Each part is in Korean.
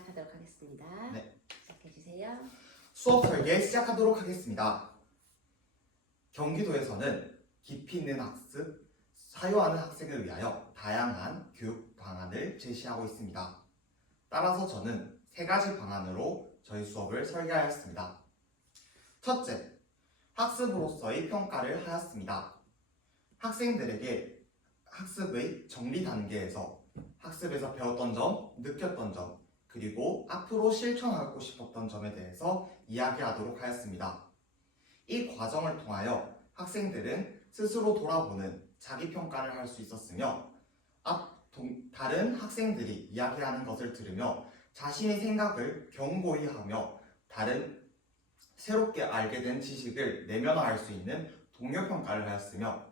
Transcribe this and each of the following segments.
시작하도록 하겠습니다. 네. 시작해주세요. 수업 설계 시작하도록 하겠습니다. 경기도에서는 깊이 있는 학습, 사유하는 학생을 위하여 다양한 교육 방안을 제시하고 있습니다. 따라서 저는 세 가지 방안으로 저희 수업을 설계하였습니다. 첫째, 학습으로서의 평가를 하였습니다. 학생들에게 학습의 정리 단계에서 학습에서 배웠던 점, 느꼈던 점, 그리고 앞으로 실천하고 싶었던 점에 대해서 이야기하도록 하였습니다. 이 과정을 통하여 학생들은 스스로 돌아보는 자기평가를 할 수 있었으며 다른 학생들이 이야기하는 것을 들으며 자신의 생각을 견고히 하며 다른 새롭게 알게 된 지식을 내면화할 수 있는 동료평가를 하였으며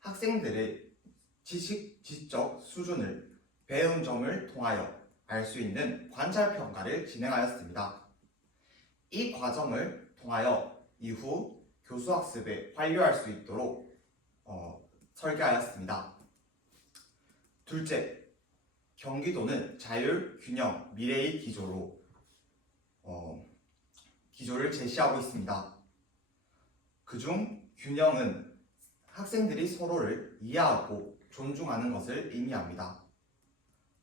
학생들의 지적 수준을 배운 점을 통하여 알 수 있는 관찰평가를 진행하였습니다. 이 과정을 통하여 이후 교수학습에 활용할 수 있도록 설계하였습니다. 둘째, 경기도는 자율, 균형, 미래의 기조를 제시하고 있습니다. 그중 균형은 학생들이 서로를 이해하고 존중하는 것을 의미합니다.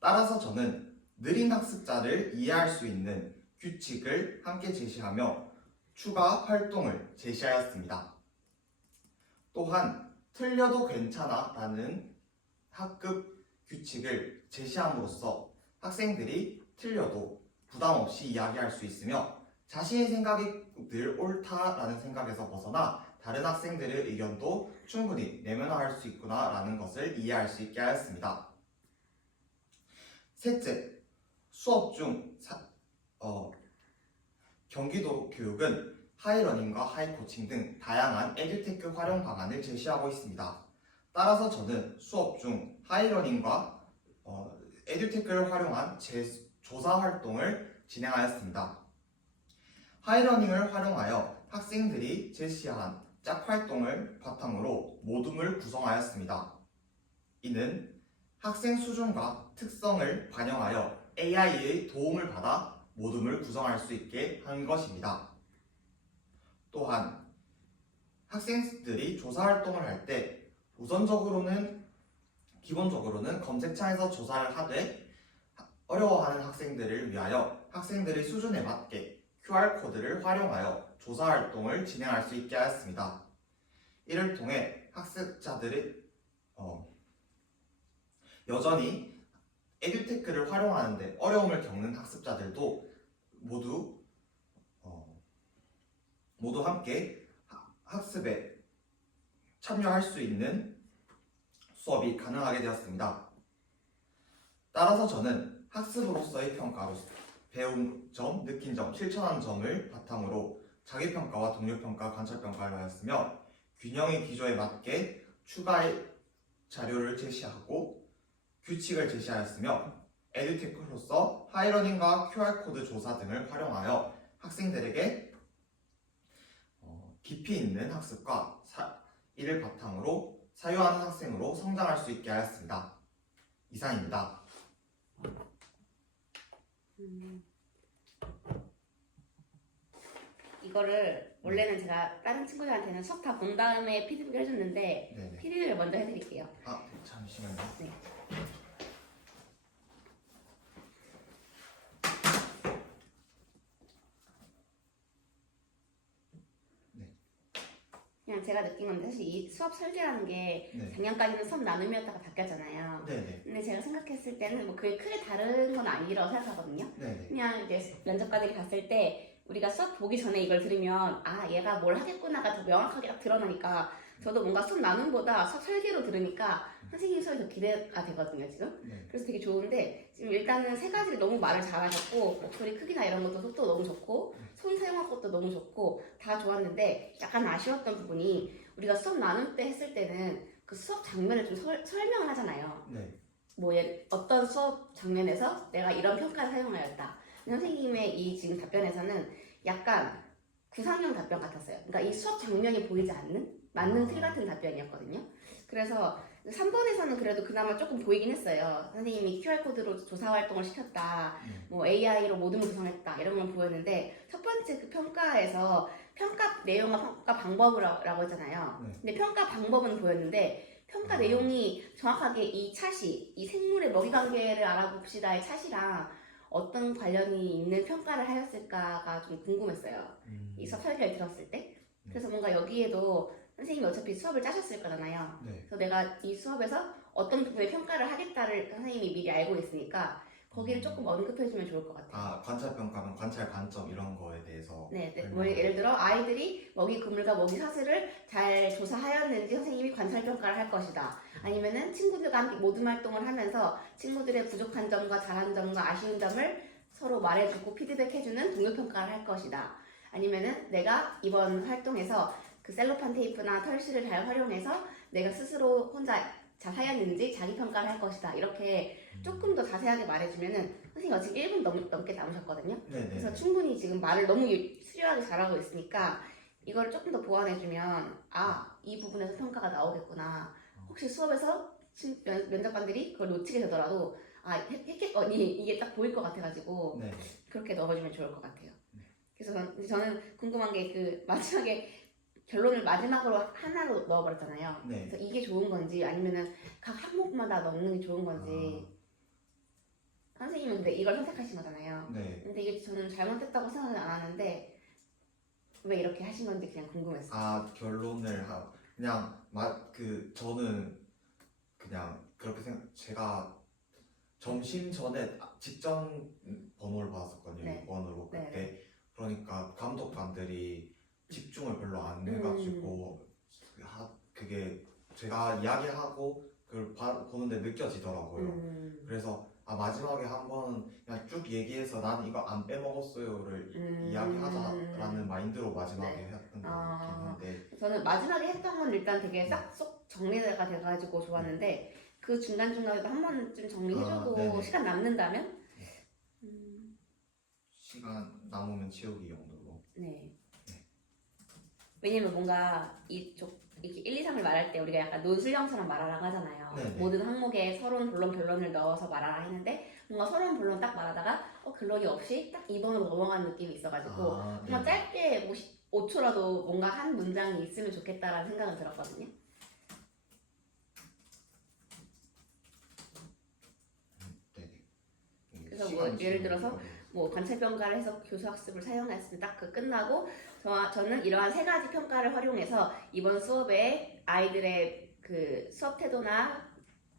따라서 저는 느린 학습자를 이해할 수 있는 규칙을 함께 제시하며 추가 활동을 제시하였습니다. 또한 틀려도 괜찮아 라는 학급 규칙을 제시함으로써 학생들이 틀려도 부담 없이 이야기할 수 있으며 자신의 생각이 늘 옳다라는 생각에서 벗어나 다른 학생들의 의견도 충분히 내면화할 수 있구나 라는 것을 이해할 수 있게 하였습니다. 셋째, 수업 중 경기도 교육은 하이러닝과 하이코칭 등 다양한 에듀테크 활용 방안을 제시하고 있습니다. 따라서 저는 수업 중 하이러닝과 에듀테크를 활용한 조사 활동을 진행하였습니다. 하이러닝을 활용하여 학생들이 제시한 짝 활동을 바탕으로 모둠을 구성하였습니다. 이는 학생 수준과 특성을 반영하여 AI의 도움을 받아 모둠을 구성할 수 있게 한 것입니다. 또한 학생들이 조사 활동을 할 때 기본적으로는 검색창에서 조사를 하되 어려워하는 학생들을 위하여 학생들의 수준에 맞게 QR코드를 활용하여 조사 활동을 진행할 수 있게 하였습니다. 이를 통해 학습자들이 여전히 에듀테크를 활용하는데 어려움을 겪는 학습자들도 모두 함께 학습에 참여할 수 있는 수업이 가능하게 되었습니다. 따라서 저는 학습으로서의 평가로 배운 점, 느낀 점, 실천한 점을 바탕으로 자기평가와 동료평가, 관찰평가를 하였으며 균형의 기조에 맞게 추가의 자료를 제시하고 규칙을 제시하였으며 에듀테크로서 하이러닝과 QR코드 조사 등을 활용하여 학생들에게 깊이 있는 학습과 이를 바탕으로 사유하는 학생으로 성장할 수 있게 하였습니다. 이상입니다. 이거를 원래는 제가 다른 친구들한테는 수업 다 본 다음에 피드백을 해줬는데 네네. 피드백을 먼저 해드릴게요. 잠시만요. 네. 그냥 제가 느낀 건데 사실 이 수업 설계라는 게 네. 작년까지는 수업 나눔이었다가 바뀌었잖아요. 네네. 근데 제가 생각했을 때는 뭐 그게 크게 다른 건 아니라고 생각하거든요. 네네. 그냥 이제 면접관들이 봤을 때 우리가 수업 보기 전에 이걸 들으면 아 얘가 뭘 하겠구나가 더 명확하게 딱 드러나니까 저도 뭔가 수업 나눔보다 수업 설계로 들으니까 선생님 수업이 더 기대가 되거든요 지금. 네. 그래서 되게 좋은데 지금 일단은 세 가지를 너무 말을 잘하셨고 목소리 크기나 이런 것도 속도 너무 좋고 손 사용할 것도 너무 좋고 다 좋았는데 약간 아쉬웠던 부분이 우리가 수업 나눔 때 했을 때는 그 수업 장면을 좀 설명을 하잖아요. 네. 뭐 어떤 수업 장면에서 내가 이런 평가를 사용하였다. 선생님의 이 지금 답변에서는 약간 구상형 답변 같았어요. 그러니까 이 수업 장면이 보이지 않는 맞는 틀 같은 답변이었거든요. 그래서 3번에서는 그래도 그나마 조금 보이긴 했어요. 선생님이 QR코드로 조사 활동을 시켰다, 뭐 AI로 모둠을 구성했다 이런 건 보였는데 첫 번째 그 평가에서 평가 내용과 평가 방법이라고 했잖아요. 네. 근데 평가 방법은 보였는데 평가 내용이 정확하게 이 차시, 이 생물의 먹이 관계를 알아봅시다의 차시랑 어떤 관련이 있는 평가를 하였을까가 좀 궁금했어요. 이 수업 설계를 들었을 때. 그래서 뭔가 여기에도 선생님이 어차피 수업을 짜셨을 거잖아요. 네. 그래서 내가 이 수업에서 어떤 부분에 평가를 하겠다를 선생님이 미리 알고 있으니까 거기를 조금 언급해주면 좋을 것 같아요. 아, 관찰평가는 관찰 관점 이런 거에 대해서. 네, 뭐 예를 들어 아이들이 먹이 그물과 먹이 사슬을 잘 조사하였는지 선생님이 관찰 평가를 할 것이다. 아니면은 친구들과 함께 모둠 활동을 하면서 친구들의 부족한 점과 잘한 점과 아쉬운 점을 서로 말해주고 피드백해주는 동료 평가를 할 것이다. 아니면은 내가 이번 활동에서 그 셀로판 테이프나 털실을 잘 활용해서 내가 스스로 혼자 잘 하였는지 자기 평가를 할 것이다. 이렇게 조금 더 자세하게 말해주면은 선생님 지금 1분 넘게 남으셨거든요. 네네. 그래서 충분히 지금 말을 너무 수려하게 잘하고 있으니까 이걸 조금 더 보완해주면 이 부분에서 평가가 나오겠구나. 혹시 수업에서 면접관들이 그걸 놓치게 되더라도 했겠거니 이게 딱 보일 것 같아가지고 네. 그렇게 넣어주면 좋을 것 같아요. 그래서 저는 궁금한 게 그 마지막에 결론을 마지막으로 하나로 넣어버렸잖아요. 네. 그래서 이게 좋은 건지 아니면은 각 항목마다 넣는 게 좋은 건지 선생님은 근데 이걸 선택하신 거잖아요. 네. 근데 이게 저는 잘못했다고 생각은 안 하는데 왜 이렇게 하신 건지 그냥 궁금했어요. 결론을 그냥 저는 그냥 그렇게 제가 점심 전에 직전 번호를 받았었거든요. 네. 6번으로 그때. 네. 그러니까 감독관들이 집중을 별로 안 해가지고 그게 제가 이야기하고 그걸 보는데 느껴지더라고요. 그래서 마지막에 한번 그냥 쭉 얘기해서 나는 이거 안 빼먹었어요를 이야기하자라는 마인드로 마지막에 했던 것 같긴 한데 저는 마지막에 했던 건 일단 되게 싹쏙 정리가 돼가지고 좋았는데 그 중간중간에도 한 번쯤 정리해줘도 시간 남는다면? 시간 남으면 채우기 정도로. 네. 왜냐면 뭔가 이쪽 이렇게 1, 2, 3을 말할 때 우리가 약간 논술형처럼 말하라고 하잖아요. 네네. 모든 항목에 서론, 본론, 변론을 넣어서 말하라 했는데 뭔가 서론, 본론 딱 말하다가 근론이 없이 딱 2번으로 넘어가는 느낌이 있어가지고 정말 짧게 5초라도 뭔가 한 문장이 있으면 좋겠다라는 생각은 들었거든요. 그래서 뭐 예를 들어서 관찰 평가를 해서 교수 학습을 사용했을 때 딱 그 끝나고 저는 이러한 세 가지 평가를 활용해서 이번 수업에 아이들의 그 수업 태도나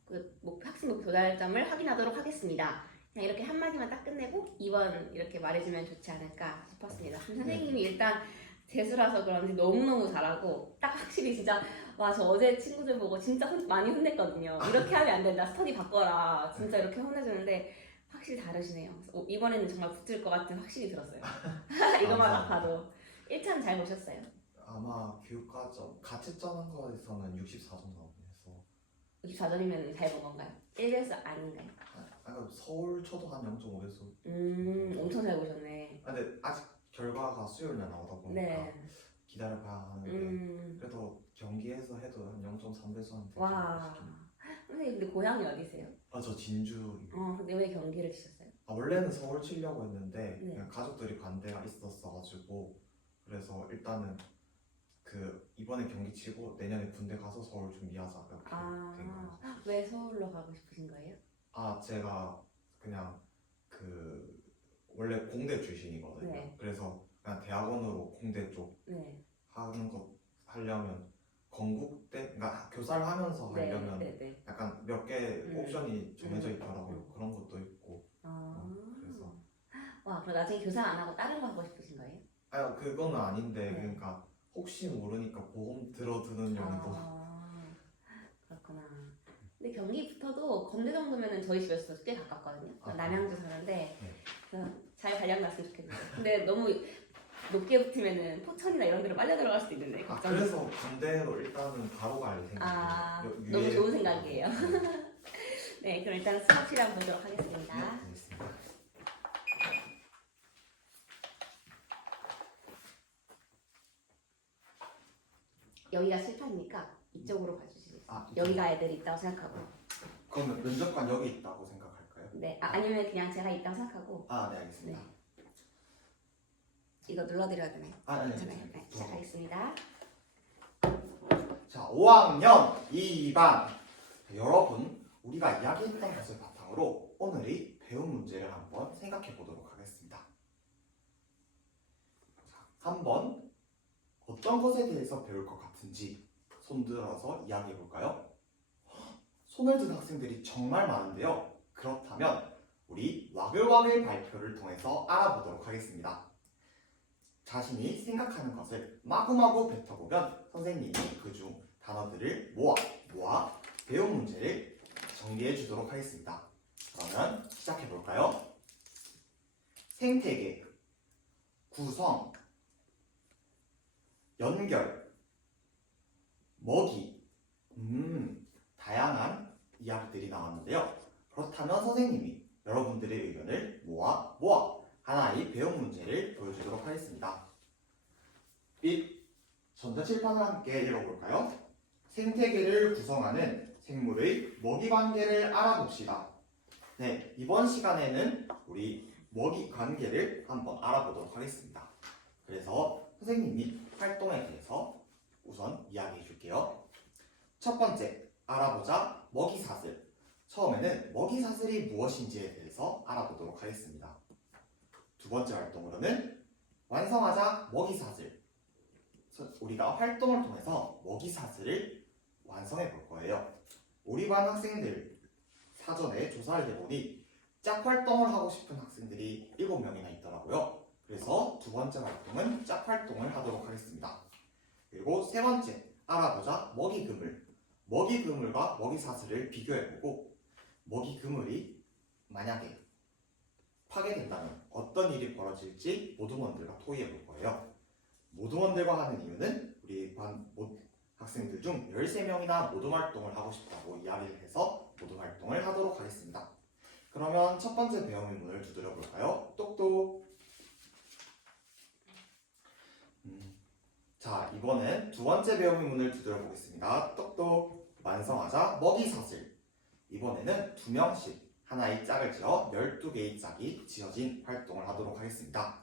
그 학습 목표 도달점을 확인하도록 하겠습니다. 그냥 이렇게 한마디만 딱 끝내고 2번 이렇게 말해주면 좋지 않을까 싶었습니다. 선생님이 일단 재수라서 그런지 너무너무 잘하고 딱 확실히 진짜 저 어제 친구들 보고 진짜 많이 혼냈거든요. 이렇게 하면 안 된다. 스터디 바꿔라. 진짜 이렇게 혼내주는데 확실히 다르시네요. 이번에는 정말 붙을 것 같은 확실히 들었어요. 이것만 딱 봐도 1차는 잘 보셨어요? 아마 교과점 같이 짜는 거에서는 64점 나오면서 64점이면 잘 본 건가요? 1배수 아닌가요? 서울 쳐도 한 0.5에서 엄청 잘 보셨네. 근데 아직 결과가 수요일날 나오다 보니까 네. 기다려봐야 하는데 그래도 경기에서 해도 한 0.3배수는 와. 선생님 근데 고향이 어디세요? 저 진주. 근데 왜 경기를 치셨어요? 원래는 서울 치려고 했는데 네. 그냥 가족들이 반대가 있었어가지고 그래서 일단은 이번에 경기 치고 내년에 군대 가서 서울 준비하자 이렇게 된 거예요. 왜 서울로 가고 싶으신 거예요? 제가 그냥 원래 공대 출신이거든요. 네. 그래서 그냥 대학원으로 공대 쪽 하는 거 하려면 건국대, 그러니까 교사를 하면서 하려면 약간 몇 개 옵션이 정해져 있더라고요. 그런 것도 있고. 그래서 그럼 나중에 교사 안 하고 다른 거 하고 싶으신 거예요? 그거는 아닌데 그러니까 혹시 모르니까 보험 들어두는 용도. 그렇구나. 근데 경기부터도 건대 정도면은 저희 집에서 꽤 가깝거든요. 남양주 사는데 잘 발령 났으면 좋겠네요. 근데 너무 높게 붙으면은 포천이나 이런 데로 빨려 들어갈 수도 있는데. 그래서 군대로 일단은 바로 갈 생각이에요. 너무 좋은 생각이에요. 네, 그럼 일단 수업 시간 보도록 하겠습니다. 네, 알겠습니다. 여기가 칠판이니까 이쪽으로 봐주시겠어요? 아, 여기가 애들이 있다고 생각하고. 그러면 면접관 여기 있다고 생각할까요? 네. 아니면 그냥 제가 있다고 생각하고. 아, 네, 알겠습니다. 네. 이거 눌러드려야 되나요? 아, 네, 괜찮아요. 네, 시작하겠습니다. 자, 5학년 2반. 여러분, 우리가 이야기했던 것을 바탕으로 오늘의 배운 문제를 한번 생각해 보도록 하겠습니다. 자, 한번 어떤 것에 대해서 배울 것 같은지 손들어서 이야기해 볼까요? 손을 든 학생들이 정말 많은데요. 그렇다면 우리 와글와글 발표를 통해서 알아보도록 하겠습니다. 자신이 생각하는 것을 마구마구 뱉어보면 선생님이 그중 단어들을 모아 배운 문제를 정리해 주도록 하겠습니다. 그러면 시작해 볼까요? 생태계, 구성, 연결, 먹이, 다양한 이야기들이 나왔는데요. 그렇다면 선생님이 여러분들의 의견을 모아 하나의 배운 문제를 보여주도록 하겠습니다. 1. 전자칠판을 함께 읽어볼까요? 생태계를 구성하는 생물의 먹이 관계를 알아봅시다. 네, 이번 시간에는 우리 먹이 관계를 한번 알아보도록 하겠습니다. 그래서 선생님이 활동에 대해서 우선 이야기해 줄게요. 첫 번째, 알아보자 먹이사슬. 처음에는 먹이사슬이 무엇인지에 대해서 알아보도록 하겠습니다. 두 번째 활동으로는 완성하자 먹이사슬. 우리가 활동을 통해서 먹이사슬을 완성해 볼 거예요. 우리 반 학생들 사전에 조사를 해보니 짝활동을 하고 싶은 학생들이 7명이나 있더라고요. 그래서 두 번째 활동은 짝활동을 하도록 하겠습니다. 그리고 세 번째, 알아보자 먹이그물. 먹이그물과 먹이사슬을 비교해보고 먹이그물이 만약에 파괴된다면 어떤 일이 벌어질지 모둠원들과 토의해 볼 거예요. 모둠원들과 하는 이유는 우리 반 학생들 중 13명이나 모둠활동을 하고 싶다고 이야기를 해서 모둠활동을 하도록 하겠습니다. 그러면 첫 번째 배움의 문을 두드려 볼까요? 똑똑. 자, 이번엔 두 번째 배움의 문을 두드려 보겠습니다. 똑똑. 완성하자 먹이사슬. 이번에는 2명씩 하나의 짝을 지어 12개의 짝이 지어진 활동을 하도록 하겠습니다.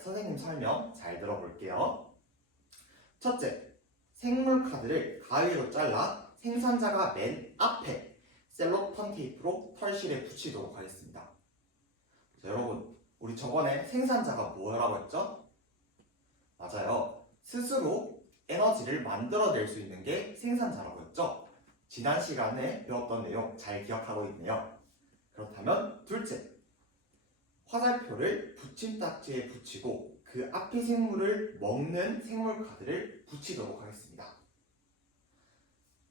선생님 설명 잘 들어볼게요. 첫째, 생물 카드를 가위로 잘라 생산자가 맨 앞에 셀로폰 테이프로 털실에 붙이도록 하겠습니다. 자, 여러분, 우리 저번에 생산자가 뭐라고 했죠? 맞아요. 스스로 에너지를 만들어낼 수 있는 게 생산자라고 했죠? 지난 시간에 배웠던 내용 잘 기억하고 있네요. 그렇다면 둘째, 화살표를 붙임딱지에 붙이고 그 앞의 생물을 먹는 생물 카드를 붙이도록 하겠습니다.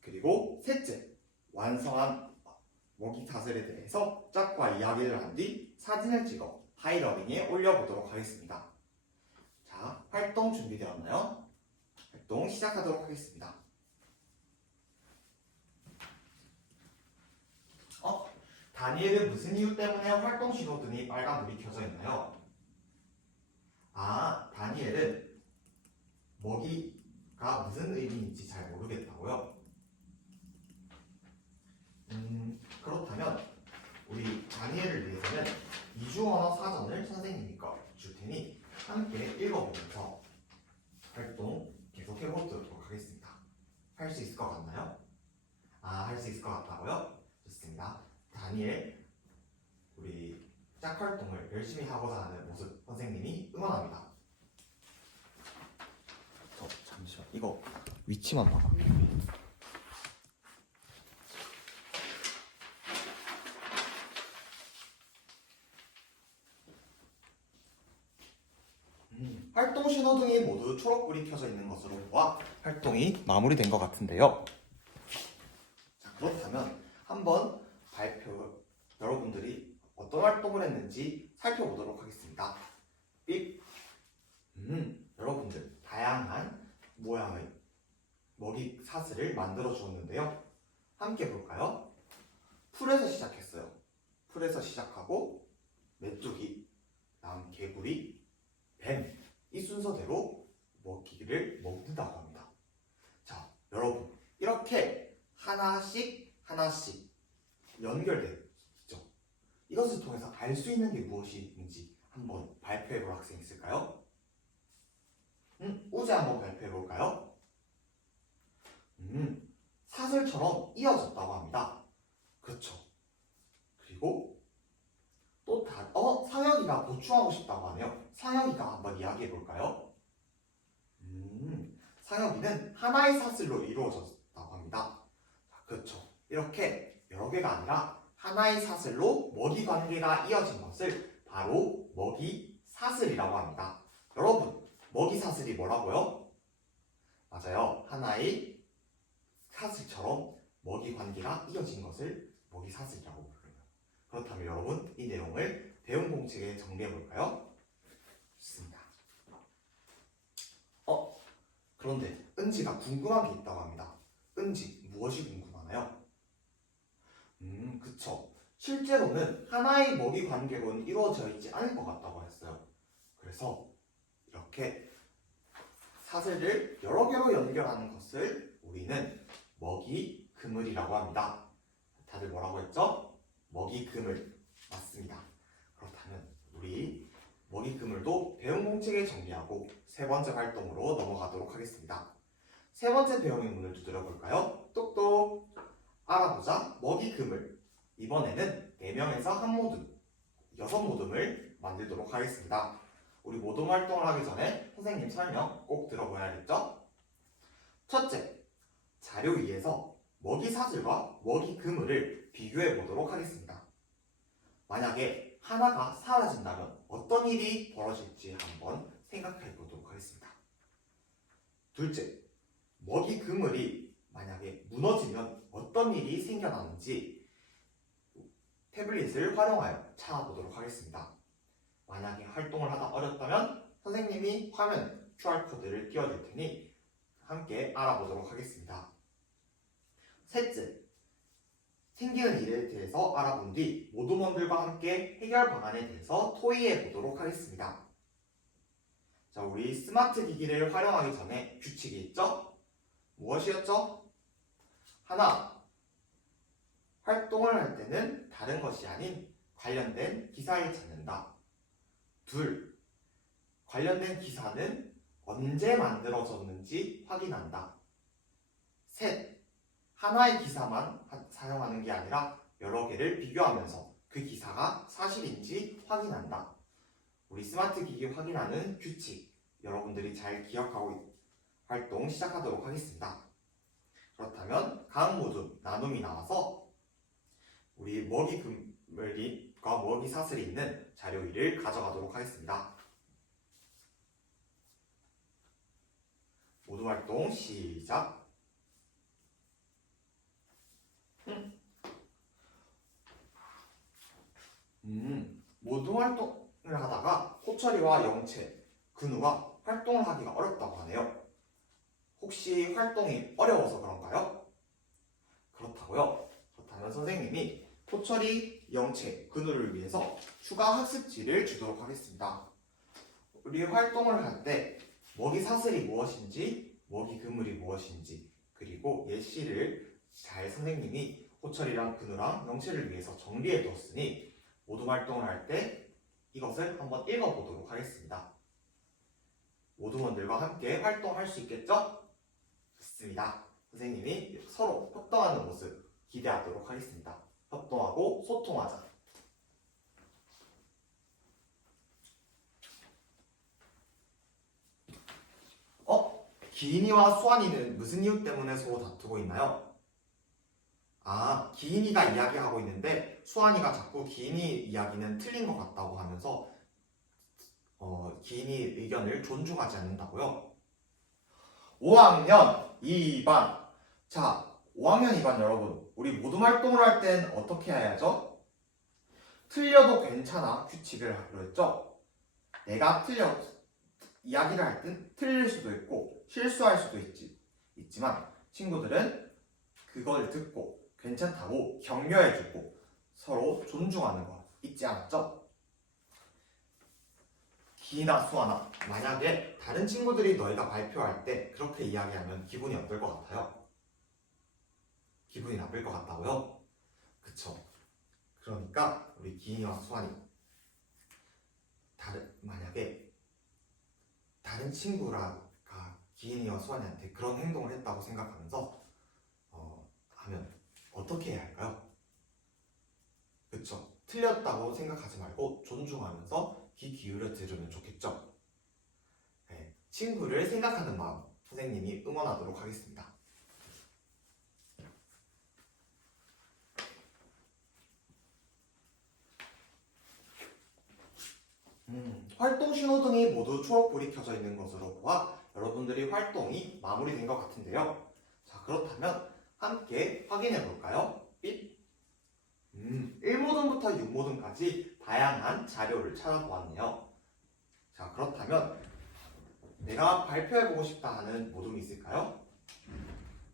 그리고 셋째, 완성한 먹이사슬에 대해서 짝과 이야기를 한 뒤 사진을 찍어 하이러닝에 올려보도록 하겠습니다. 자, 활동 준비되었나요? 활동 시작하도록 하겠습니다. 다니엘은 무슨 이유 때문에 활동 신호등이 빨간불이 켜져 있나요? 아, 다니엘은 먹이가 무슨 의미인지 잘 모르겠다고요? 그렇다면 우리 다니엘을 위해서는 이주언어 사전을 선생님이 줄 테니 함께 읽어보면서 활동 계속 해보도록 하겠습니다. 할 수 있을 것 같나요? 아, 할 수 있을 것 같다고요? 좋습니다. 다니엘, 우리 짝활동을 열심히 하고자 하는 모습 선생님이 응원합니다. 잠시만, 이거 위치만 봐봐. 활동 신호등이 모두 초록불이 켜져 있는 것으로 보아 활동이 마무리된 것 같은데요. 자, 그렇다면 한번 여러분들이 어떤 활동을 했는지 살펴보도록 하겠습니다. 삑! 여러분들 다양한 모양의 먹이 사슬을 만들어 주었는데요. 함께 볼까요? 풀에서 시작했어요. 풀에서 시작하고 메뚜기, 다음 개구리, 뱀, 이 순서대로 먹이를 먹는다고 합니다. 하나씩 연결되어 있죠. 이것을 통해서 알 수 있는 게 무엇인지 한번 발표해 볼 학생 있을까요? 우재 한번 발표해 볼까요? 사슬처럼 이어졌다고 합니다. 그렇죠. 그리고 또 상혁이가 보충하고 싶다고 하네요. 상혁이가 한번 이야기해 볼까요? 상혁이는 하나의 사슬로 이루어졌다고 합니다. 그렇죠. 이렇게 여러 개가 아니라 하나의 사슬로 먹이 관계가 이어진 것을 바로 먹이 사슬이라고 합니다. 여러분, 먹이 사슬이 뭐라고요? 맞아요. 하나의 사슬처럼 먹이 관계가 이어진 것을 먹이 사슬이라고 부르요. 그렇다면 여러분, 이 내용을 배운 공책에 정리해 볼까요? 좋습니다. 그런데 은지가 궁금한 게 있다고 합니다. 은지, 무엇이 궁금하나요? 그쵸. 실제로는 하나의 먹이 관계로는 이루어져 있지 않을 것 같다고 했어요. 그래서 이렇게 사슬을 여러 개로 연결하는 것을 우리는 먹이 그물이라고 합니다. 다들 뭐라고 했죠? 먹이 그물. 맞습니다. 그렇다면 우리 먹이 그물도 배운 공책에 정리하고 세 번째 활동으로 넘어가도록 하겠습니다. 세 번째 배움의 문을 두드려 볼까요? 똑똑. 알아보자 먹이 그물. 이번에는 4명에서 한 모둠, 6모둠을 만들도록 하겠습니다. 우리 모둠 활동을 하기 전에 선생님 설명 꼭 들어보야겠죠? 첫째, 자료 위에서 먹이 사슬과 먹이 그물을 비교해 보도록 하겠습니다. 만약에 하나가 사라진다면 어떤 일이 벌어질지 한번 생각해 보도록 하겠습니다. 둘째, 먹이 그물이 만약에 무너지면 어떤 일이 생겨나는지 태블릿을 활용하여 찾아보도록 하겠습니다. 만약에 활동을 하다 어렵다면 선생님이 화면 QR코드를 띄워줄 테니 함께 알아보도록 하겠습니다. 셋째, 생기는 일에 대해서 알아본 뒤 모둠원들과 함께 해결 방안에 대해서 토의해 보도록 하겠습니다. 자, 우리 스마트 기기를 활용하기 전에 규칙이 있죠? 무엇이었죠? 하나, 활동을 할 때는 다른 것이 아닌 관련된 기사를 찾는다. 둘, 관련된 기사는 언제 만들어졌는지 확인한다. 셋, 하나의 기사만 사용하는 게 아니라 여러 개를 비교하면서 그 기사가 사실인지 확인한다. 우리 스마트 기기 확인하는 규칙, 여러분들이 잘 기억하고 활동 시작하도록 하겠습니다. 그렇다면 각 모둠 나눔이 나와서 우리 먹이 그물과 먹이 사슬이 있는 자료 위를 가져가도록 하겠습니다. 모둠 활동 시작. 모둠 활동을 하다가 호철이와 영채, 근우가 활동을 하기가 어렵다고 하네요. 혹시 활동이 어려워서 그런가요? 그렇다고요? 그렇다면 선생님이 호철이, 영채, 근우를 위해서 추가 학습지를 주도록 하겠습니다. 우리 활동을 할 때 먹이 사슬이 무엇인지, 먹이 그물이 무엇인지, 그리고 예시를 잘 선생님이 호철이랑 근우랑 영채를 위해서 정리해 두었으니 모둠 활동을 할 때 이것을 한번 읽어보도록 하겠습니다. 모둠원들과 함께 활동할 수 있겠죠? 좋습니다. 선생님이 서로 협동하는 모습 기대하도록 하겠습니다. 협동하고 소통하자. 기인이와 수환이는 무슨 이유 때문에 서로 다투고 있나요? 기인이가 이야기하고 있는데 수환이가 자꾸 기인이 이야기는 틀린 것 같다고 하면서 기인이 의견을 존중하지 않는다고요? 5학년 2반. 자, 5학년 2반 여러분, 우리 모둠 활동을 할 땐 어떻게 해야죠? 틀려도 괜찮아 규칙을 하기로 했죠? 내가 이야기를 할 땐 틀릴 수도 있고 실수할 수도 있지만 친구들은 그걸 듣고 괜찮다고 격려해주고 서로 존중하는 거 잊지 않았죠? 기나 수아나, 만약에 다른 친구들이 너희가 발표할 때 그렇게 이야기하면 기분이 어떨 것 같아요? 기분이 나쁠 것 같다고요? 그쵸. 그러니까 우리 기인이와 수환이 만약에 다른 친구가 기인이와 수환이한테 그런 행동을 했다고 생각하면서 하면 어떻게 해야 할까요? 그쵸. 틀렸다고 생각하지 말고 존중하면서 귀 기울여 들으면 좋겠죠. 네, 친구를 생각하는 마음 선생님이 응원하도록 하겠습니다. 활동 신호등이 모두 초록불이 켜져 있는 것으로 보아 여러분들이 활동이 마무리된 것 같은데요. 자, 그렇다면 함께 확인해 볼까요? 삐. 1모등부터 6모등까지 다양한 자료를 찾아보았네요. 자, 그렇다면 내가 발표해보고 싶다 하는 모둠이 있을까요?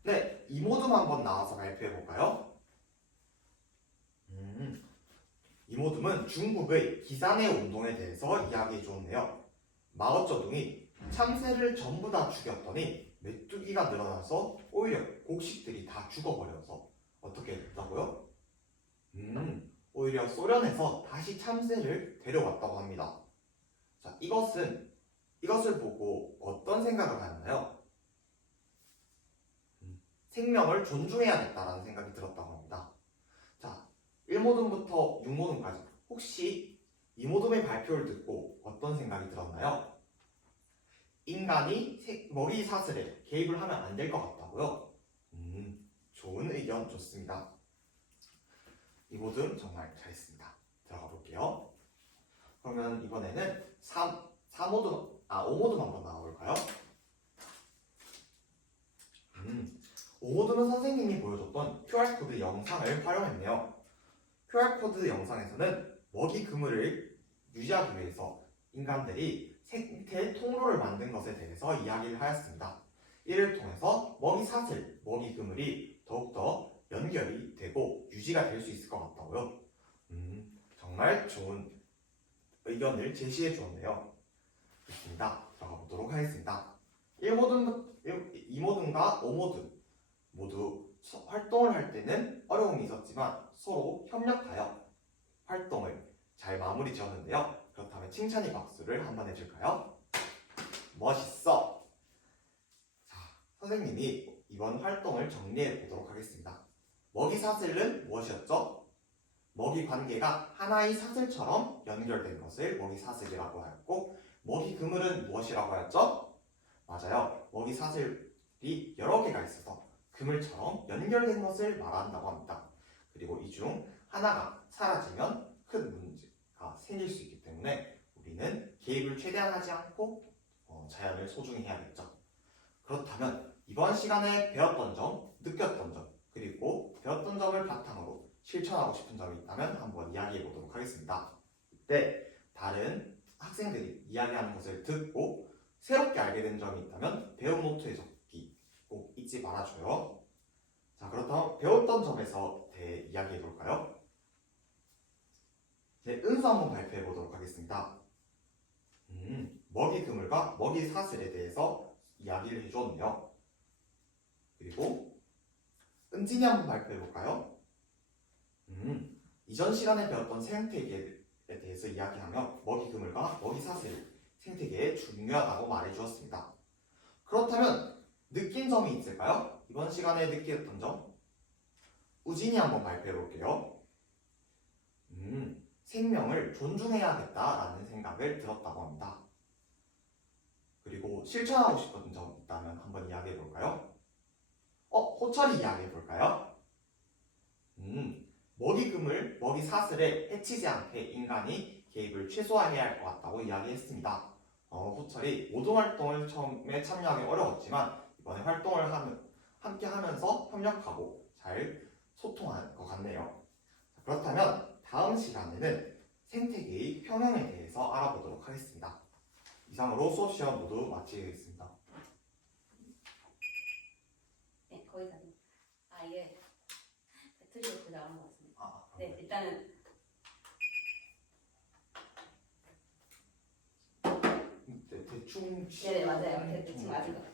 네, 2모둠 한번 나와서 발표해볼까요? 2모둠은 중국의 기산의 운동에 대해서 이야기해 주었네요. 마오쩌둥이 참새를 전부 다 죽였더니 메뚜기가 늘어나서 오히려 곡식들이 다 죽어버려서 어떻게 됐다고요? 오히려 소련에서 다시 참새를 데려왔다고 합니다. 자, 이것을 보고 어떤 생각을 하였나요? 생명을 존중해야겠다라는 생각이 들었다고 합니다. 자, 1모둠부터 6모둠까지 혹시 2모둠의 발표를 듣고 어떤 생각이 들었나요? 인간이 먹이 사슬에 개입을 하면 안 될 것 같다고요? 좋은 의견 좋습니다. 2모둠 정말 잘했습니다. 들어가 볼게요. 그러면 이번에는 5모둠 한번 나와볼까요? 5모둠은 선생님이 보여줬던 QR코드 영상을 활용했네요. QR코드 영상에서는 먹이 그물을 유지하기 위해서 인간들이 생태 통로를 만든 것에 대해서 이야기를 하였습니다. 이를 통해서 먹이 사슬, 먹이 그물이 더욱더 연결이 되고 유지가 될 수 있을 것 같다고요. 정말 좋은 의견을 제시해 주었네요. 좋습니다. 들어가 보도록 하겠습니다. 2모둠과 5모둠 모두 활동을 할 때는 어려움이 있었지만 서로 협력하여 활동을 잘 마무리 지었는데요. 그렇다면 칭찬의 박수를 한번 해줄까요? 멋있어! 자, 선생님이 이번 활동을 정리해 보도록 하겠습니다. 먹이 사슬은 무엇이었죠? 먹이 관계가 하나의 사슬처럼 연결된 것을 먹이 사슬이라고 하였고, 먹이 그물은 무엇이라고 하였죠? 맞아요. 먹이 사슬이 여러 개가 있어서 그물처럼 연결된 것을 말한다고 합니다. 그리고 이 중 하나가 사라지면 큰 문제가 생길 수 있기 때문에 우리는 개입을 최대한 하지 않고 자연을 소중히 해야겠죠. 그렇다면 이번 시간에 배웠던 점, 느꼈던 점, 그리고 배웠던 점을 바탕으로 실천하고 싶은 점이 있다면 한번 이야기해 보도록 하겠습니다. 이때 다른 학생들이 이야기하는 것을 듣고 새롭게 알게 된 점이 있다면 배운 노트에 적기 꼭 잊지 말아줘요. 자, 그렇다면 배웠던 점에서 대해 이야기해 볼까요? 네, 은수 한번 발표해 보도록 하겠습니다. 먹이 그물과 먹이 사슬에 대해서 이야기를 해주었네요. 그리고 은진이 한번 발표해 볼까요? 이전 시간에 배웠던 생태계에 대해서 이야기하며 먹이 그물과 먹이 사슬, 생태계에 중요하다고 말해 주었습니다. 그렇다면 느낀 점이 있을까요? 이번 시간에 느꼈던 점? 우진이 한번 발표해 볼게요. 생명을 존중해야겠다라는 생각을 들었다고 합니다. 그리고 실천하고 싶은 점 있다면 한번 이야기해 볼까요? 호철이 이야기해 볼까요? 먹이 그물, 먹이 사슬에 해치지 않게 인간이 개입을 최소화해야 할 것 같다고 이야기했습니다. 호철이 모든 활동을 처음에 참여하기 어려웠지만 이번에 활동을 함께 하면서 협력하고 잘 소통할 것 같네요. 그렇다면 다음 시간에는 생태계의 평형에 대해서 알아보도록 하겠습니다. 이상으로 수업 시간 모두 마치겠습니다. 네, 거기까지. 이게 배터리가 더 나온 것 같습니다. 네, 네. 일단은 대충 네, 맞아요. 대충 맞은 것 같아요.